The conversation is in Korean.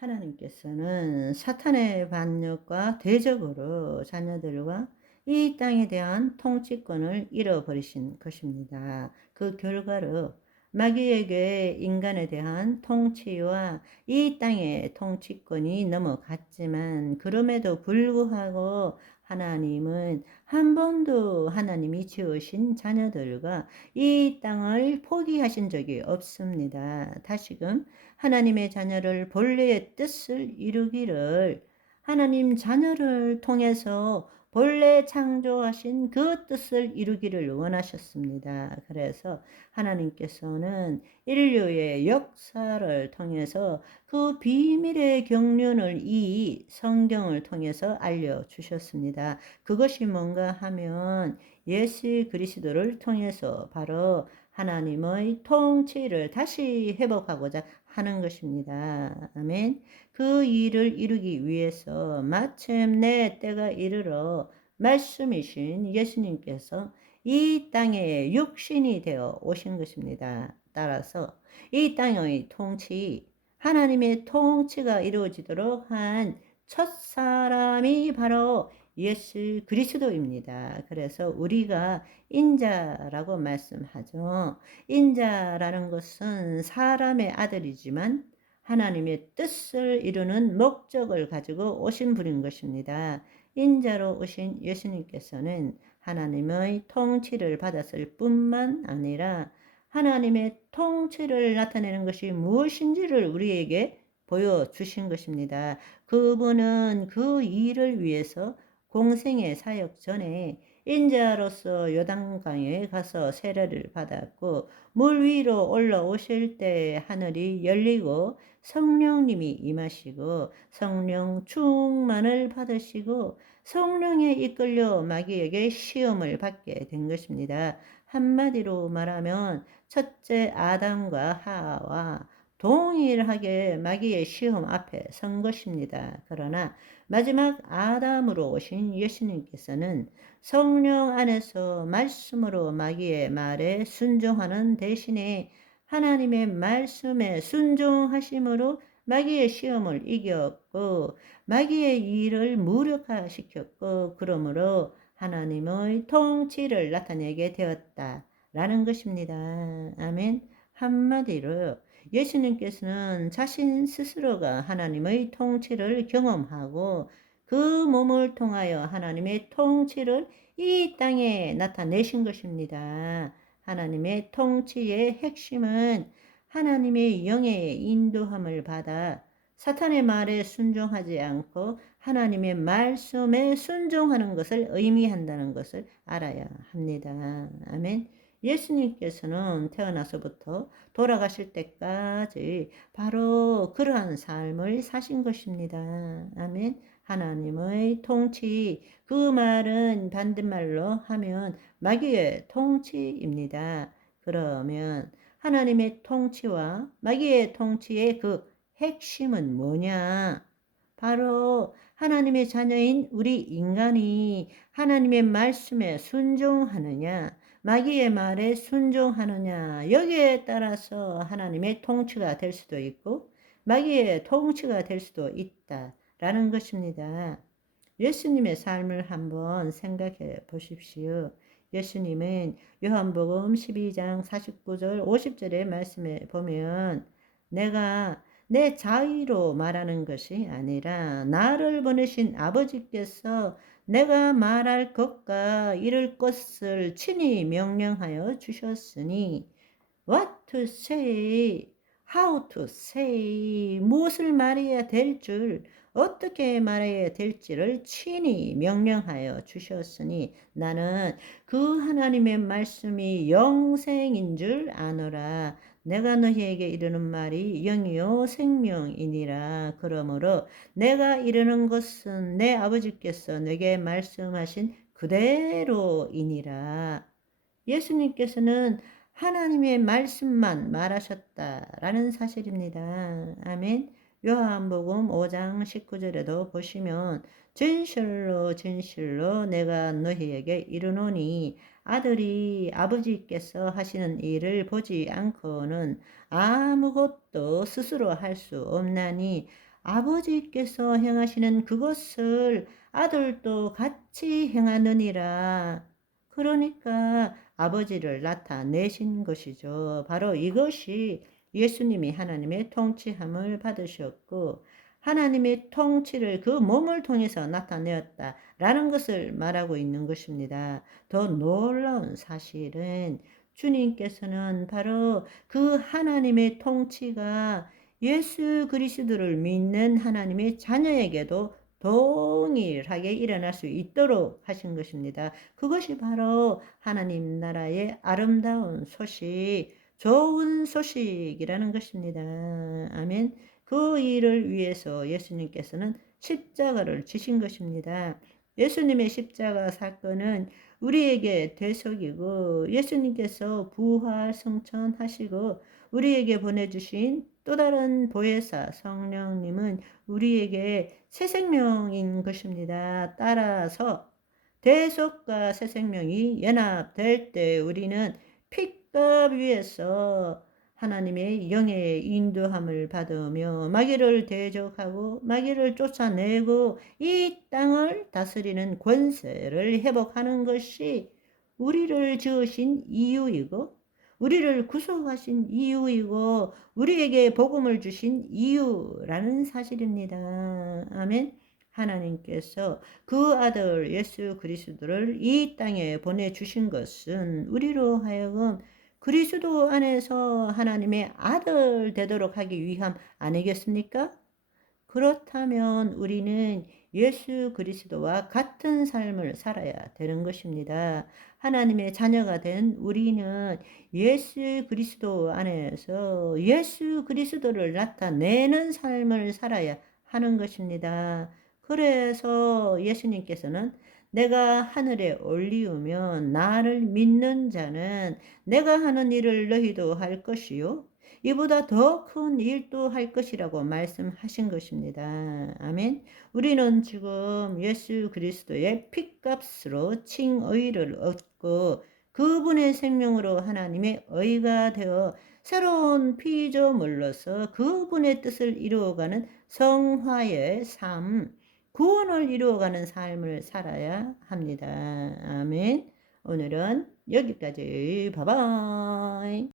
하나님께서는 사탄의 반역과 대적으로 자녀들과 이 땅에 대한 통치권을 잃어버리신 것입니다. 그 결과로 마귀에게 인간에 대한 통치와 이 땅의 통치권이 넘어갔지만, 그럼에도 불구하고 하나님은 한 번도 하나님이 지으신 자녀들과 이 땅을 포기하신 적이 없습니다. 다시금 하나님의 자녀를 본래의 뜻을 이루기를, 하나님 자녀를 통해서 본래 창조하신 그 뜻을 이루기를 원하셨습니다. 그래서 하나님께서는 인류의 역사를 통해서 그 비밀의 경륜을 이 성경을 통해서 알려주셨습니다. 그것이 뭔가 하면 예수 그리스도를 통해서 바로 하나님의 통치를 다시 회복하고자 하는 것입니다. 아멘. 그 일을 이루기 위해서 마침내 때가 이르러 말씀이신 예수님께서 이 땅에 육신이 되어 오신 것입니다. 따라서 이 땅의 통치, 하나님의 통치가 이루어지도록 한 첫 사람이 바로 예수 그리스도입니다. 그래서 우리가 인자라고 말씀하죠. 인자라는 것은 사람의 아들이지만 하나님의 뜻을 이루는 목적을 가지고 오신 분인 것입니다. 인자로 오신 예수님께서는 하나님의 통치를 받았을 뿐만 아니라 하나님의 통치를 나타내는 것이 무엇인지를 우리에게 보여주신 것입니다. 그분은 그 일을 위해서 공생의 사역 전에 인자로서 요단강에 가서 세례를 받았고, 물 위로 올라오실 때 하늘이 열리고 성령님이 임하시고 성령 충만을 받으시고 성령에 이끌려 마귀에게 시험을 받게 된 것입니다. 한마디로 말하면 첫째 아담과 하와 동일하게 마귀의 시험 앞에 선 것입니다. 그러나 마지막 아담으로 오신 예수님께서는 성령 안에서 말씀으로 마귀의 말에 순종하는 대신에 하나님의 말씀에 순종하심으로 마귀의 시험을 이겼고 마귀의 일을 무력화시켰고, 그러므로 하나님의 통치를 나타내게 되었다라는 것입니다. 아멘. 한마디로 예수님께서는 자신 스스로가 하나님의 통치를 경험하고 그 몸을 통하여 하나님의 통치를 이 땅에 나타내신 것입니다. 하나님의 통치의 핵심은 하나님의 영의 인도함을 받아 사탄의 말에 순종하지 않고 하나님의 말씀에 순종하는 것을 의미한다는 것을 알아야 합니다. 아멘. 예수님께서는 태어나서부터 돌아가실 때까지 바로 그러한 삶을 사신 것입니다. 아멘. 하나님의 통치, 그 말은 반대말로 하면 마귀의 통치입니다. 그러면 하나님의 통치와 마귀의 통치의 그 핵심은 뭐냐? 바로 하나님의 자녀인 우리 인간이 하나님의 말씀에 순종하느냐, 마귀의 말에 순종하느냐, 여기에 따라서 하나님의 통치가 될 수도 있고 마귀의 통치가 될 수도 있다라는 것입니다. 예수님의 삶을 한번 생각해 보십시오. 예수님은 요한복음 12장 49절 50절의 말씀에 보면 내가 내 자의로 말하는 것이 아니라 나를 보내신 아버지께서 내가 말할 것과 이룰 것을 친히 명령하여 주셨으니 what to say, how to say, 무엇을 말해야 될 줄, 어떻게 말해야 될지를 친히 명령하여 주셨으니 나는 그 하나님의 말씀이 영생인 줄 아노라. 내가 너희에게 이르는 말이 영이요 생명이니라. 그러므로 내가 이르는 것은 내 아버지께서 내게 말씀하신 그대로이니라. 예수님께서는 하나님의 말씀만 말하셨다라는 사실입니다. 아멘. 요한복음 5장 19절에도 보시면 진실로 진실로 내가 너희에게 이르노니 아들이 아버지께서 하시는 일을 보지 않고는 아무것도 스스로 할 수 없나니 아버지께서 행하시는 그것을 아들도 같이 행하느니라. 그러니까 아버지를 나타내신 것이죠. 바로 이것이 예수님이 하나님의 통치함을 받으셨고 하나님의 통치를 그 몸을 통해서 나타내었다라는 것을 말하고 있는 것입니다. 더 놀라운 사실은 주님께서는 바로 그 하나님의 통치가 예수 그리스도를 믿는 하나님의 자녀에게도 동일하게 일어날 수 있도록 하신 것입니다. 그것이 바로 하나님 나라의 아름다운 소식, 좋은 소식이라는 것입니다. 아멘. 그 일을 위해서 예수님께서는 십자가를 지신 것입니다. 예수님의 십자가 사건은 우리에게 대속이고 예수님께서 부활 성천하시고 우리에게 보내주신 또 다른 보혜사 성령님은 우리에게 새 생명인 것입니다. 따라서 대속과 새 생명이 연합될 때 우리는 핏값 위에서 하나님의 영의 인도함을 받으며 마귀를 대적하고 마귀를 쫓아내고 이 땅을 다스리는 권세를 회복하는 것이 우리를 지으신 이유이고 우리를 구속하신 이유이고 우리에게 복음을 주신 이유라는 사실입니다. 아멘. 하나님께서 그 아들 예수 그리스도를 이 땅에 보내주신 것은 우리로 하여금 그리스도 안에서 하나님의 아들 되도록 하기 위함 아니겠습니까? 그렇다면 우리는 예수 그리스도와 같은 삶을 살아야 되는 것입니다. 하나님의 자녀가 된 우리는 예수 그리스도 안에서 예수 그리스도를 나타내는 삶을 살아야 하는 것입니다. 그래서 예수님께서는 내가 하늘에 올리우면 나를 믿는 자는 내가 하는 일을 너희도 할 것이요 이보다 더 큰 일도 할 것이라고 말씀하신 것입니다. 아멘. 우리는 지금 예수 그리스도의 핏값으로 칭의를 얻고 그분의 생명으로 하나님의 의가 되어 새로운 피조물로서 그분의 뜻을 이루어가는 성화의 삶, 구원을 이루어가는 삶을 살아야 합니다. 아멘. 오늘은 여기까지. 바이바이.